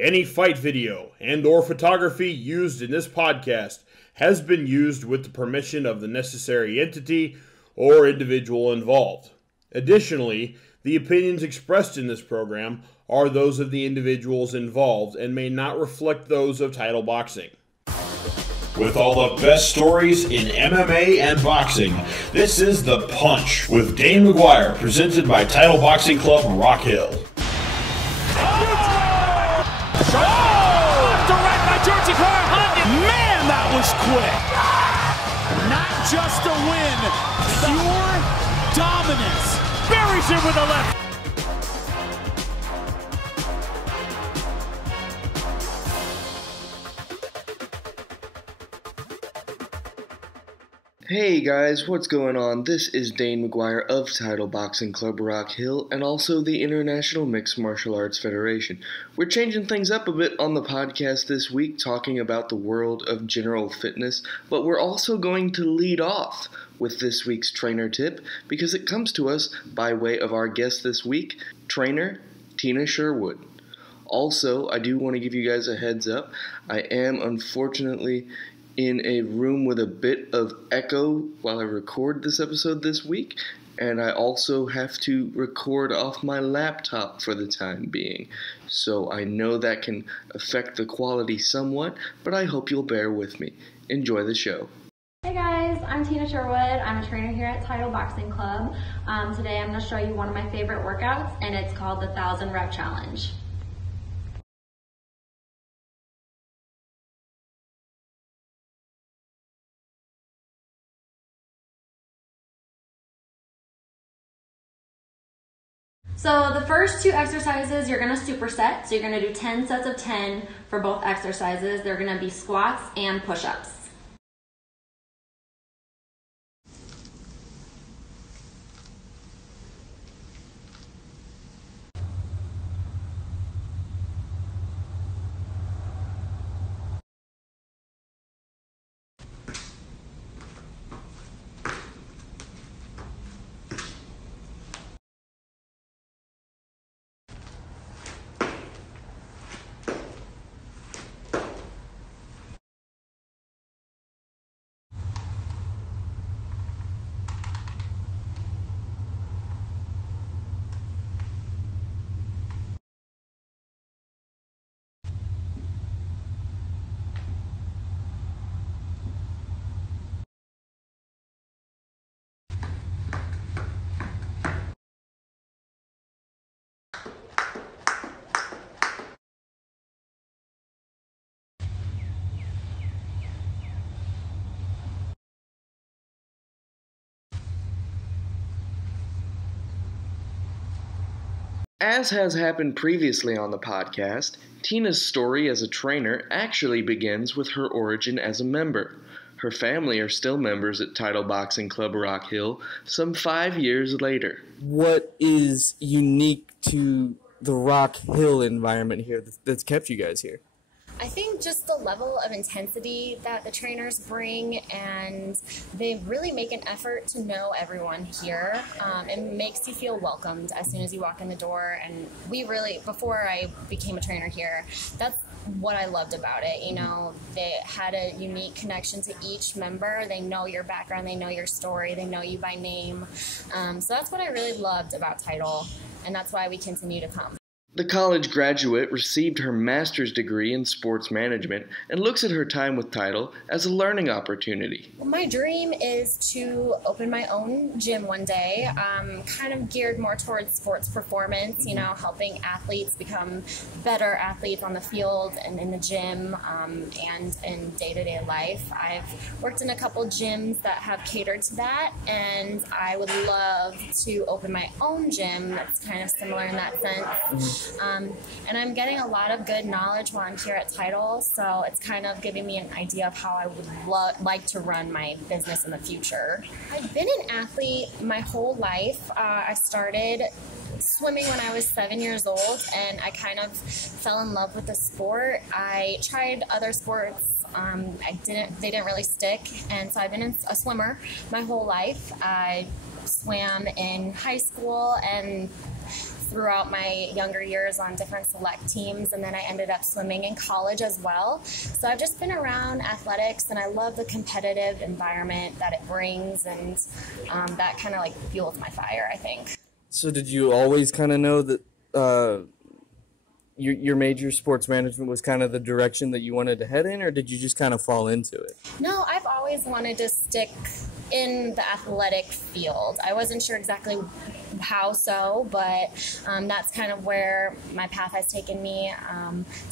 Any fight video and/or photography used in this podcast has been used with the permission of the necessary entity or individual involved. Additionally, the opinions expressed in this program are those of the individuals involved and may not reflect those of Title Boxing. With all the best stories in MMA and boxing, this is The Punch with Dane McGuire, presented by Title Boxing Club Rock Hill. Direct by Georgie Carr. Man, that was quick. Not just a win, pure dominance. Buries him with a left. Hey guys, what's going on? This is Dane McGuire of Title Boxing Club Rock Hill and also the International Mixed Martial Arts Federation. We're changing things up a bit on the podcast this week, talking about the world of general fitness, but we're also going to lead off with this week's trainer tip because it comes to us by way of our guest this week, trainer Tina Sherwood. Also, I do want to give you guys a heads up. I am unfortunately in a room with a bit of echo while I record this episode this week, and I also have to record off my laptop for the time being. So I know that can affect the quality somewhat, but I hope you'll bear with me. Enjoy the show. Hey guys, I'm Tina Sherwood. I'm a trainer here at Title Boxing Club. Today I'm going to show you one of my favorite workouts, and it's called the 1,000 Rep Challenge. So the first two exercises, you're going to superset. So you're going to do 10 sets of 10 for both exercises. They're going to be squats and push-ups. As has happened previously on the podcast, Tina's story as a trainer actually begins with her origin as a member. Her family are still members at Title Boxing Club Rock Hill some 5 years later. What is unique to the Rock Hill environment here that's kept you guys here? I think just the level of intensity that the trainers bring, and they really make an effort to know everyone here. It makes you feel welcomed as soon as you walk in the door, and we really, before I became a trainer here, that's what I loved about it. You know, they had a unique connection to each member. They know your background, they know your story, they know you by name. So that's what I really loved about Title, and that's why we continue to come. The college graduate received her master's degree in sports management and looks at her time with Title as a learning opportunity. Well, my dream is to open my own gym one day, kind of geared more towards sports performance, you know, helping athletes become better athletes on the field and in the gym and in day-to-day life. I've worked in a couple gyms that have catered to that, and I would love to open my own gym that's kind of similar in that sense. And I'm getting a lot of good knowledge while I'm here at Title, so it's kind of giving me an idea of how I would like to run my business in the future. I've been an athlete my whole life. I started swimming when I was 7 years old, and I kind of fell in love with the sport. I tried other sports. They didn't really stick, and so I've been a swimmer my whole life. I swam in high school and throughout my younger years on different select teams, and then I ended up swimming in college as well. So I've just been around athletics, and I love the competitive environment that it brings, and that kind of like fuels my fire, I think. So did you always kind of know that your major, sports management, was kind of the direction that you wanted to head in, or did you just kind of fall into it? No, I've always wanted to stick in the athletic field. I wasn't sure exactly how so, but that's kind of where my path has taken me,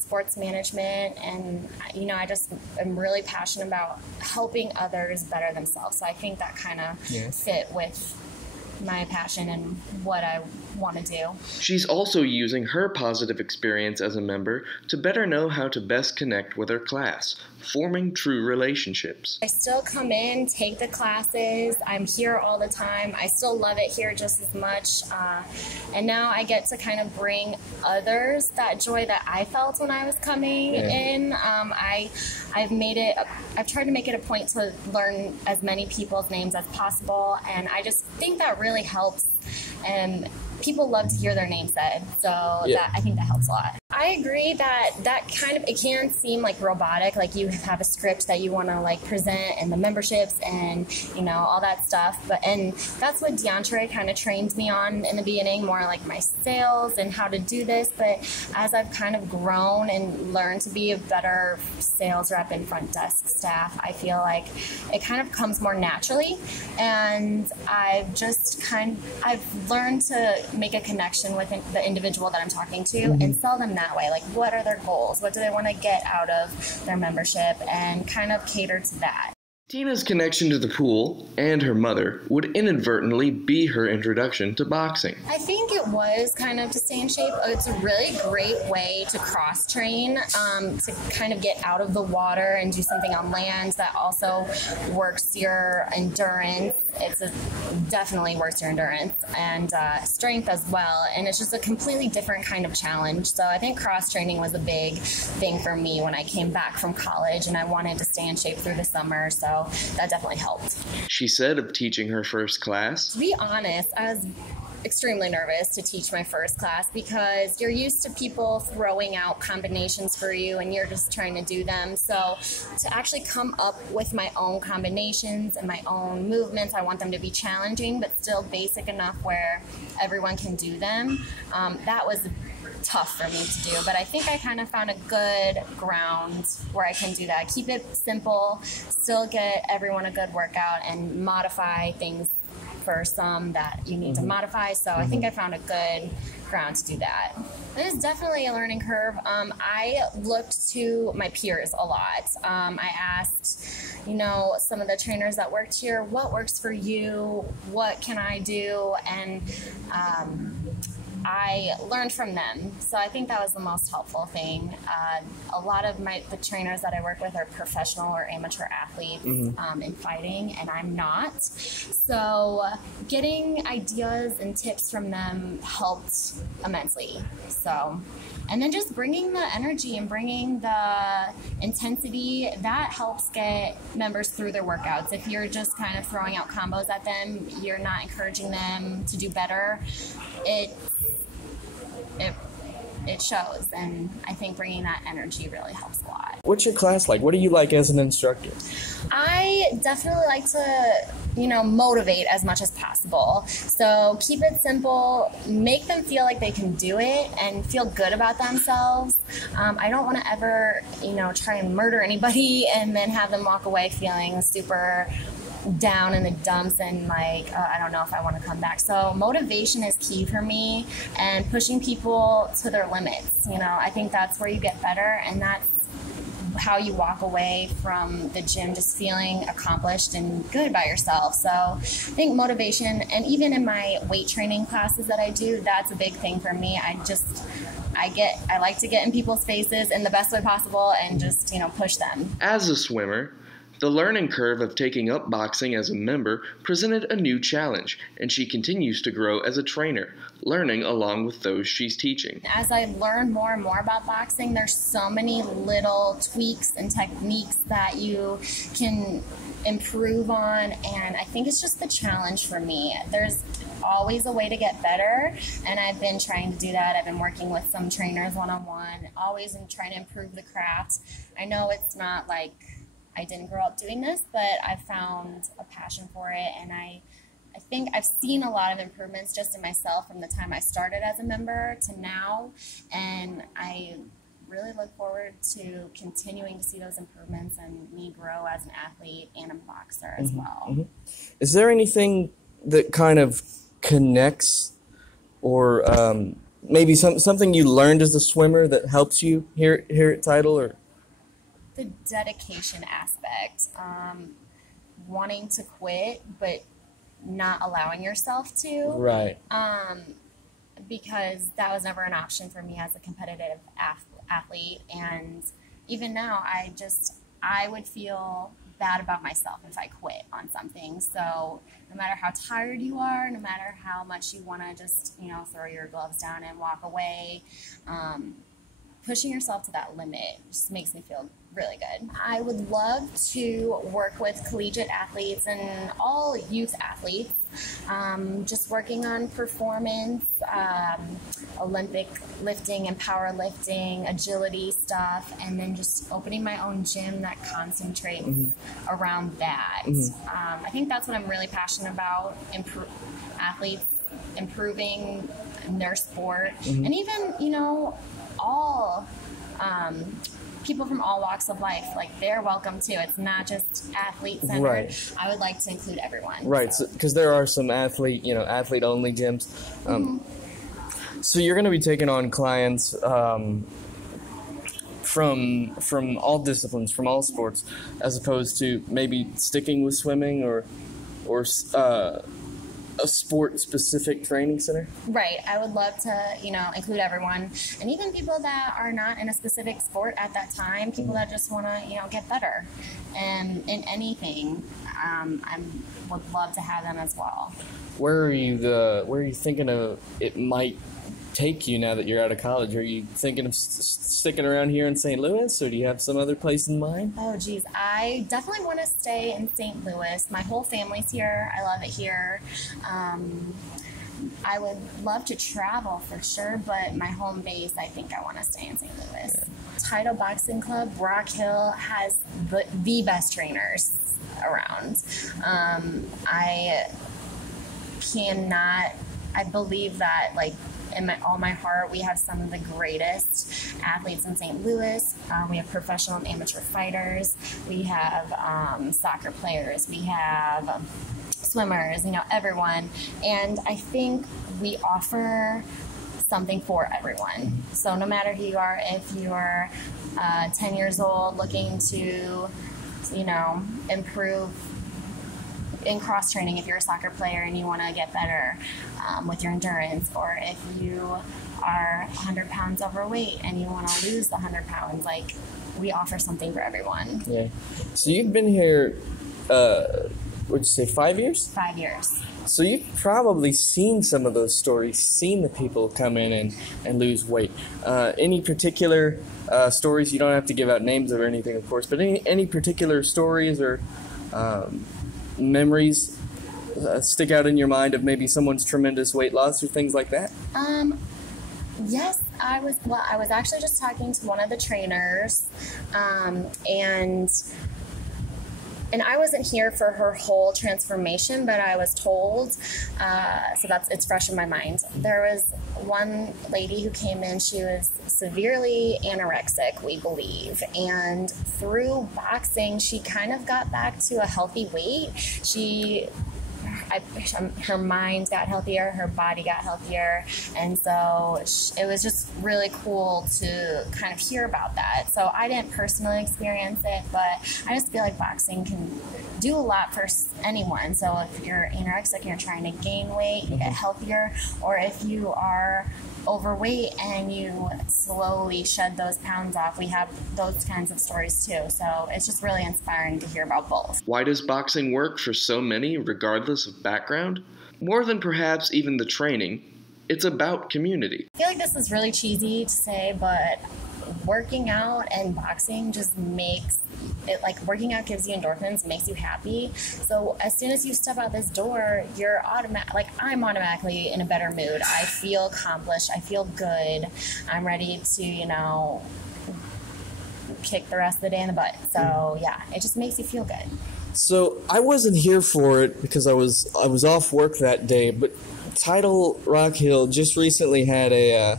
sports management, and I just am really passionate about helping others better themselves. So I think that kind of fit with my passion and what I want to do. She's also using her positive experience as a member to better know how to best connect with her class, forming true relationships. I still come in, take the classes. I'm here all the time. I still love it here just as much. And now I get to kind of bring others that joy that I felt when I was coming in. I've tried to make it a point to learn as many people's names as possible, and I just think that really helps. And people love to hear their name said, so that I think that helps a lot. I agree that kind of, it can seem like robotic, like you have a script that you want to like present and the memberships and all that stuff, and that's what DeAndre kind of trained me on in the beginning, more like my sales and how to do this. But as I've kind of grown and learned to be a better sales rep and front desk staff, I feel like it kind of comes more naturally, and I've learned to make a connection with the individual that I'm talking to and sell them that way. Like, what are their goals? What do they want to get out of their membership? And kind of cater to that. Tina's connection to the pool and her mother would inadvertently be her introduction to boxing. I think it was kind of to stay in shape. It's a really great way to cross-train, to kind of get out of the water and do something on land that also works your endurance. Definitely works your endurance and strength as well. And it's just a completely different kind of challenge. So I think cross-training was a big thing for me when I came back from college, and I wanted to stay in shape through the summer. So that definitely helped. She said of teaching her first class, to be honest, I was extremely nervous to teach my first class because you're used to people throwing out combinations for you and you're just trying to do them. So to actually come up with my own combinations and my own movements, I want them to be challenging but still basic enough where everyone can do them. That was tough for me to do, but I think I kind of found a good ground where I can do that. Keep it simple, still get everyone a good workout, and modify things for some that you need to modify. So I think I found a good ground to do that. It is definitely a learning curve. I looked to my peers a lot. I asked, some of the trainers that worked here, what works for you? What can I do? And I learned from them. So I think that was the most helpful thing. A lot of the trainers that I work with are professional or amateur athletes in fighting, and I'm not. So getting ideas and tips from them helped immensely. So, and then just bringing the energy and bringing the intensity, that helps get members through their workouts. If you're just kind of throwing out combos at them, you're not encouraging them to do better. It shows, and I think bringing that energy really helps a lot. What's your class like? What do you like as an instructor? I definitely like to, motivate as much as possible. So keep it simple, make them feel like they can do it and feel good about themselves. I don't want to ever, try and murder anybody and then have them walk away feeling super down in the dumps and like, I don't know if I want to come back. So motivation is key for me, and pushing people to their limits. I think that's where you get better, and that's how you walk away from the gym just feeling accomplished and good by yourself. So I think motivation, and even in my weight training classes that I do, that's a big thing for me. I like to get in people's faces in the best way possible and just, push them. As a swimmer, the learning curve of taking up boxing as a member presented a new challenge, and she continues to grow as a trainer, learning along with those she's teaching. As I learn more and more about boxing, there's so many little tweaks and techniques that you can improve on, and I think it's just the challenge for me. always a way to get better, and I've been trying to do that. I've been working with some trainers one-on-one, always in trying to improve the craft. I know it's not like I didn't grow up doing this, but I've found a passion for it, and I think I've seen a lot of improvements just in myself from the time I started as a member to now, and I really look forward to continuing to see those improvements and me grow as an athlete and a boxer as well. Mm-hmm. Is there anything that kind of connects or maybe something you learned as a swimmer that helps you here at Title? Or the dedication aspect, wanting to quit but not allowing yourself to, right? Because that was never an option for me as a competitive athlete, and even now I would feel bad about myself if I quit on something. So no matter how tired you are, no matter how much you want to just throw your gloves down and walk away, pushing yourself to that limit just makes me feel really good. I would love to work with collegiate athletes and all youth athletes, just working on performance, Olympic lifting and powerlifting, agility stuff, and then just opening my own gym that concentrates around that. I think that's what I'm really passionate about, athletes improving their sport, and even, all people from all walks of life, like, they're welcome too. It's not just athlete centered. Right. I would like to include everyone. Right, because there are some athlete only gyms. So you're going to be taking on clients from all disciplines, from all sports, as opposed to maybe sticking with swimming or a sport-specific training center? Right. I would love to, include everyone, and even people that are not in a specific sport at that time, people that just want to, get better and in anything. I would love to have them as well. Where are you thinking of it might take you now that you're out of college? Are you thinking of sticking around here in St. Louis, or do you have some other place in mind? Oh, geez. I definitely want to stay in St. Louis. My whole family's here. I love it here. I would love to travel for sure, but my home base, I think I want to stay in St. Louis. Yeah. Title Boxing Club, Rock Hill, has the best trainers around. I believe that, like, in all my heart, we have some of the greatest athletes in St. Louis. We have professional and amateur fighters. We have soccer players. We have swimmers, everyone. And I think we offer something for everyone. So no matter who you are, if you're 10 years old looking to, improve in cross training, if you're a soccer player and you want to get better with your endurance, or if you are 100 pounds overweight and you want to lose the 100 pounds, like, we offer something for everyone. Yeah. So you've been here, would you say 5 years? 5 years. So you've probably seen some of those stories, seen the people come in and lose weight. Any particular stories? You don't have to give out names or anything, of course, but any particular stories or memories stick out in your mind of maybe someone's tremendous weight loss or things like that? Yes, I was actually just talking to one of the trainers, and I wasn't here for her whole transformation, but I was told, so it's fresh in my mind. There was one lady who came in, she was severely anorexic, we believe, and through boxing, she kind of got back to a healthy weight. Her mind got healthier, her body got healthier, and so it was just really cool to kind of hear about that. So I didn't personally experience it, but I just feel like boxing can do a lot for anyone. So if you're anorexic and you're trying to gain weight, you get healthier, or if you are overweight and you slowly shed those pounds off, we have those kinds of stories too. So it's just really inspiring to hear about both. Why does boxing work for so many, regardless of background? More than perhaps even the training, it's about community. I feel like this is really cheesy to say, but working out and boxing just makes it, like, working out gives you endorphins, makes you happy. So as soon as you step out this door, you're I'm automatically in a better mood. I feel accomplished. I feel good. I'm ready to, kick the rest of the day in the butt. So yeah, it just makes you feel good. So I wasn't here for it because I was off work that day, but Title Rock Hill just recently had a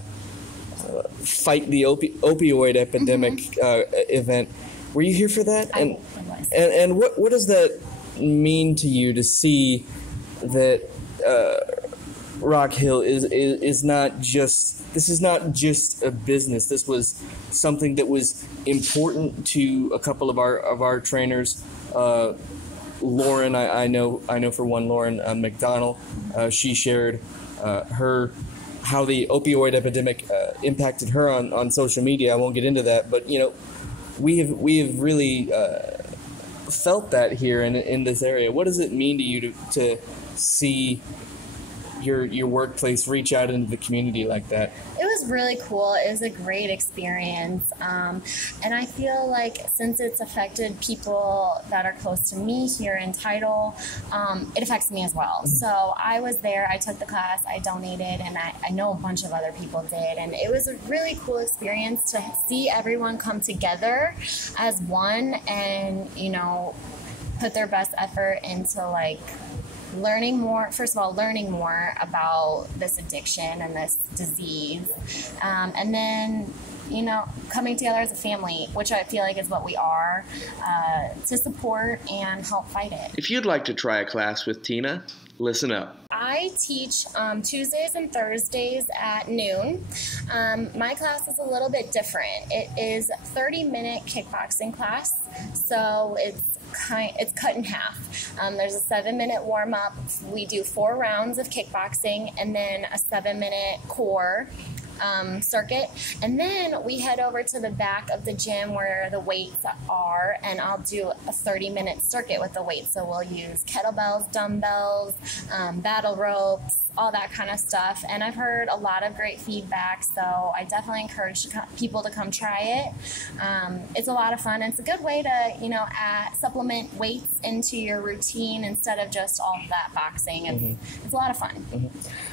fight the opioid epidemic event. Were you here for that? I was. And what does that mean to you to see that Rock Hill is not just, this is not just a business. This was something that was important to a couple of our trainers. Lauren, I know for one, Lauren McDonald, she shared how the opioid epidemic impacted her on social media. I won't get into that, but we have really felt that here in this area. What does it mean to you to see your workplace reach out into the community like that? It was really cool. It was a great experience. And I feel like since it's affected people that are close to me here in Title, it affects me as well. So I was there, I took the class, I donated, and I know a bunch of other people did. And it was a really cool experience to see everyone come together as one and, put their best effort into learning more about this addiction and this disease, and then coming together as a family, which I feel like is what we are, to support and help fight it. If you'd like to try a class with Tina, listen up. I teach Tuesdays and Thursdays at noon. My class is a little bit different. It is a 30-minute kickboxing class, so it's cut in half. There's a 7-minute warm-up. We do 4 rounds of kickboxing and then a 7-minute core circuit, and then we head over to the back of the gym where the weights are, and I'll do a 30-minute circuit with the weights. So we'll use kettlebells, dumbbells, battle ropes, all that kind of stuff. And I've heard a lot of great feedback, so I definitely encourage people to come try it. It's a lot of fun. It's a good way to supplement weights into your routine instead of just all of that boxing. It's a lot of fun.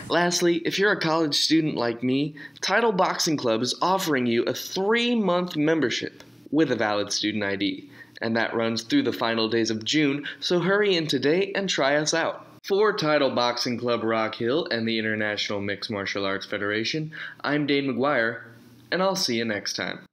Lastly, if you're a college student like me, Title Boxing Club is offering you a 3-month membership with a valid student ID, and that runs through the final days of June, so hurry in today and try us out. For Title Boxing Club Rock Hill and the International Mixed Martial Arts Federation, I'm Dane McGuire, and I'll see you next time.